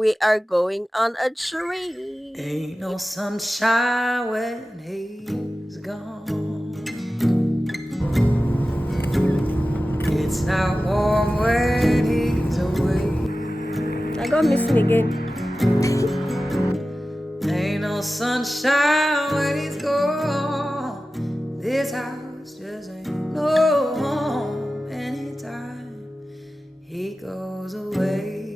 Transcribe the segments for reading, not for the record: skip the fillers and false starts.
we are going on a trip. Ain't no sunshine when he's gone. It's not warm when he's away. I got missing again. Ain't no sunshine when he's gone. This house just ain't no home anytime he goes away.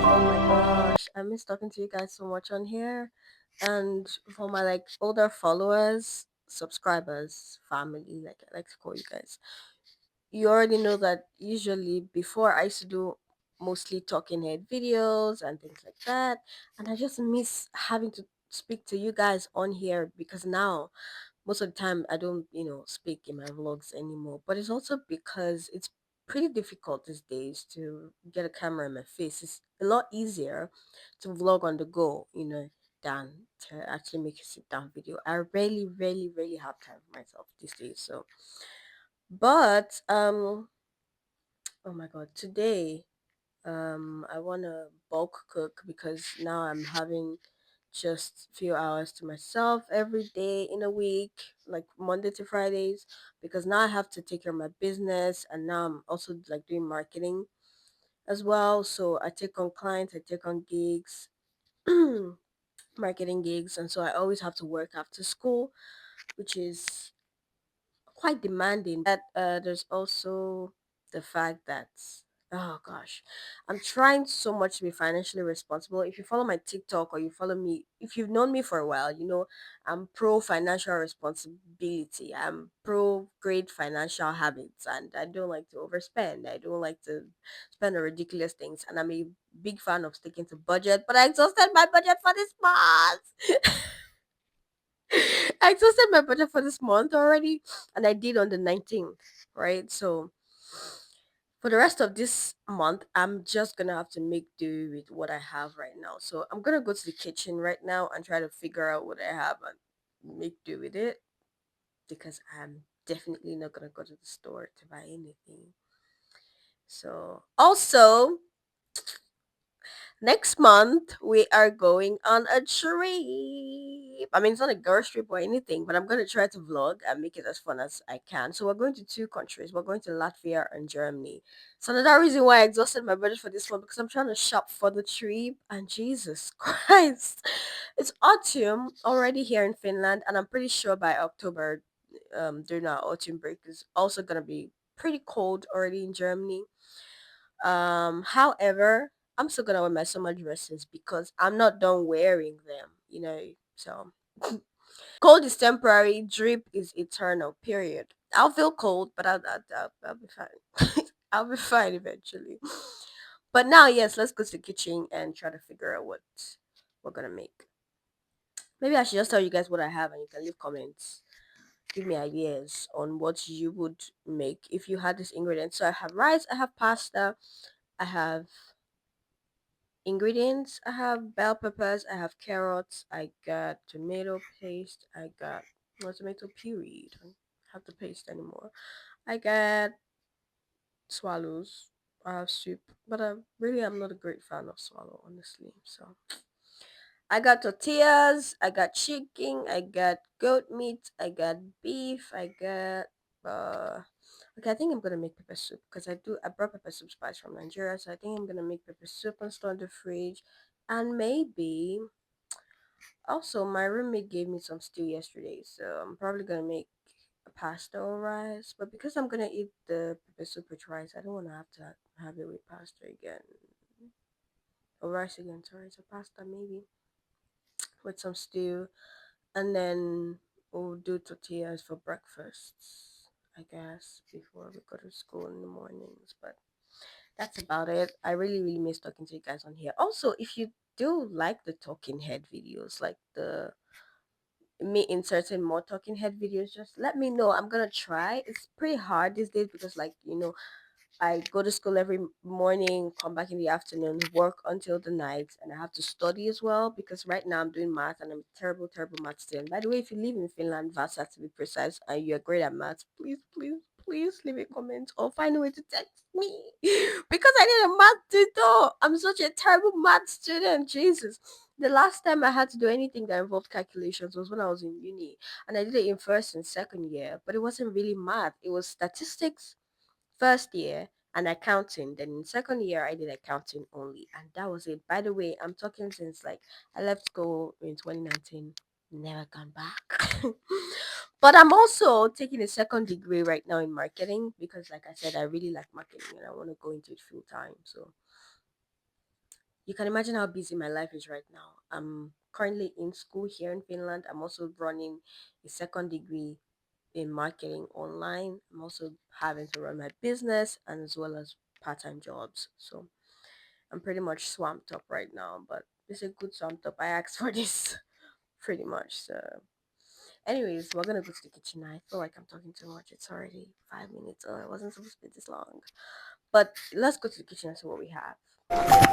Oh my gosh, I miss talking to you guys so much on here. And for my like older followers, subscribers, family, like I like to call you guys. You already know that usually before I used to do mostly talking head videos and things like that. And I just miss having to speak to you guys on here because now most of the time I don't, speak in my vlogs anymore. But it's also because it's pretty difficult these days to get a camera in my face. It's a lot easier to vlog on the go, than to actually make a sit down video. I really, really, really have time for myself these days. So, but oh my god, today I want to bulk cook because now I'm having just few hours to myself every day in a week, like Monday to Fridays, because now I have to take care of my business and now I'm also like doing marketing as well. So I take on clients, I take on gigs, marketing gigs, and so I always have to work after school, which is quite demanding. That there's also the fact that, oh gosh, I'm trying so much to be financially responsible. If you follow my TikTok or you follow me, if you've known me for a while, I'm pro financial responsibility. I'm pro great financial habits, and I don't like to overspend. I don't like to spend on ridiculous things, and I'm a big fan of sticking to budget. But I exhausted my budget for this month. I exhausted my budget for this month already, and I did on the 19th, right? So for the rest of this month, I'm just gonna have to make do with what I have right now. So I'm gonna go to the kitchen right now and try to figure out what I have and make do with it because I'm definitely not gonna go to the store to buy anything. So also, next month, we are going on a trip. I mean, it's not a girls' trip or anything, but I'm going to try to vlog and make it as fun as I can. So, we're going to two countries. We're going to Latvia and Germany. So, another reason why I exhausted my budget for this one because I'm trying to shop for the trip. And Jesus Christ, it's autumn already here in Finland, and I'm pretty sure by October, during our autumn break, is also going to be pretty cold already in Germany. However, I'm still gonna wear my summer dresses because I'm not done wearing them, So cold is temporary, drip is eternal. Period. I'll feel cold, but I'll be fine. I'll be fine eventually. But now, yes, let's go to the kitchen and try to figure out what we're gonna make. Maybe I should just tell you guys what I have, and you can leave comments. Give me ideas on what you would make if you had this ingredient. So I have rice, I have pasta, I have ingredients. I have bell peppers, I have carrots, I got tomato paste, I got tomato puree. Don't have the paste anymore. I got swallows. I have soup, but I'm not a great fan of swallow, honestly. So I got tortillas, I got chicken, I got goat meat, I got beef, I got uh okay, I think I'm gonna make pepper soup because I brought pepper soup spice from Nigeria, so I think I'm gonna make pepper soup and store in the fridge. And maybe also my roommate gave me some stew yesterday, so I'm probably gonna make pasta or rice. But because I'm gonna eat the pepper soup with rice, I don't wanna have to have it with pasta again. Or rice again, sorry, so pasta maybe with some stew. And then we'll do tortillas for breakfasts, I guess, before we go to school in the mornings. But that's about it. I really, really miss talking to you guys on here. Also, if you do like the talking head videos, like the me inserting more talking head videos, just let me know. I'm gonna try. It's pretty hard these days because, like, I go to school every morning, come back in the afternoon, work until the night, and I have to study as well because right now I'm doing math and I'm a terrible, terrible math student. By the way, if you live in Finland, Vasa to be precise, and you're great at math, please, please, please leave a comment or find a way to text me because I need a math tutor. I'm such a terrible math student. Jesus. The last time I had to do anything that involved calculations was when I was in uni, and I did it in first and second year, but it wasn't really math. It was statistics first year and accounting. Then in second year, I did accounting only, and that was it. By the way, I'm talking since like I left school in 2019, never gone back. But I'm also taking a second degree right now in marketing because, like I said, I really like marketing and I want to go into it full time. So you can imagine how busy my life is right now. I'm currently in school here in Finland. I'm also running a second degree in marketing online. I'm also having to run my business and as well as part-time jobs. So I'm pretty much swamped up right now, but it's a good swamped up. I asked for this pretty much. So anyways, we're gonna go to the kitchen now. I feel like I'm talking too much. It's already 5 minutes. Oh, it wasn't supposed to be this long. But let's go to the kitchen and see what we have. Please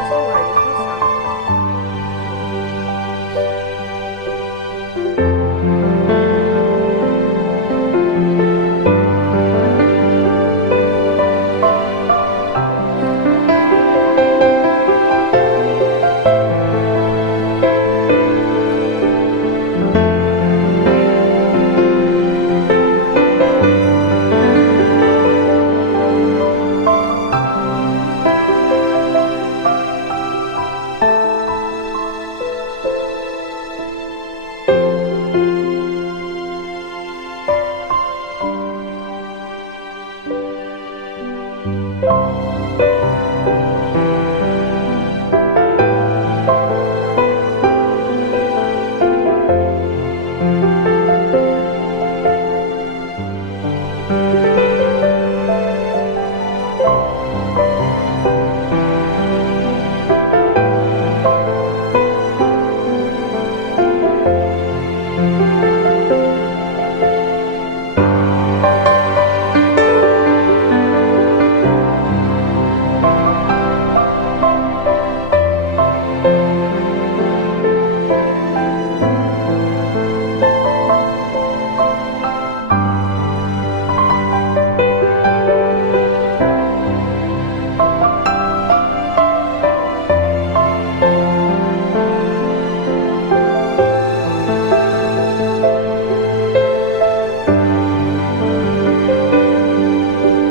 don't worry, there's no sound because we're not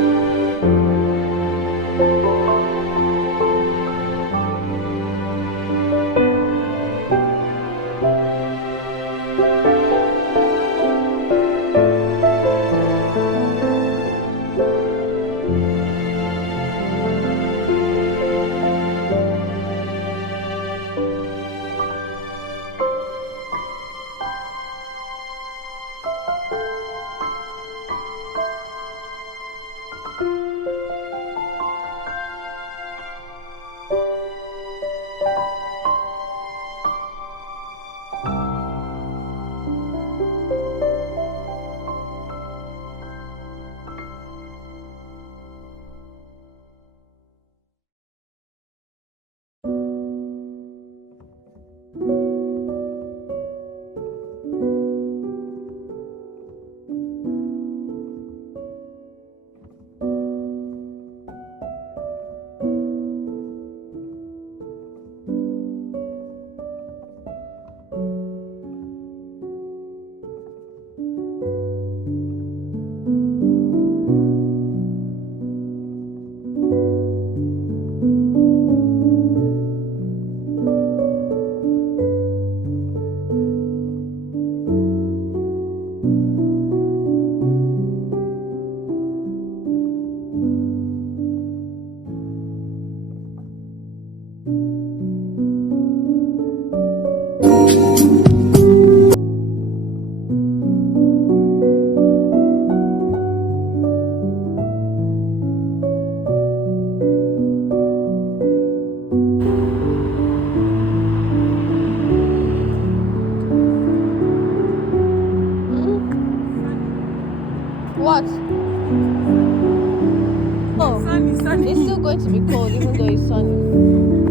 going to be cold even though it's sunny.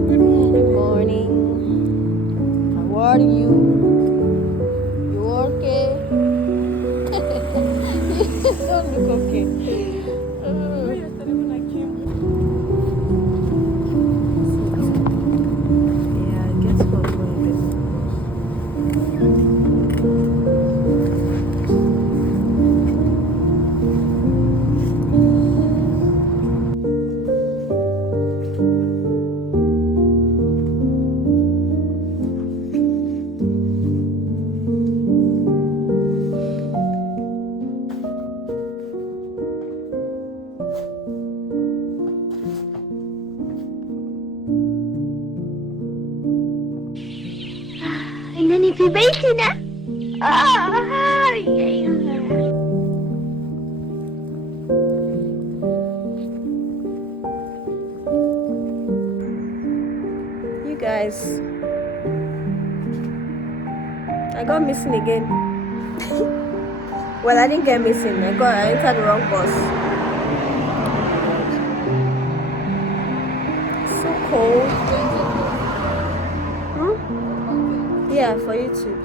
Good morning. How are you? You okay? You don't look okay. Yeah, it gets hot quite a bit. إنني في بيتنا. آه. You guys, I got missing again. Well, I didn't get missing. I entered the wrong bus. So cold. Hmm? Yeah, for YouTube.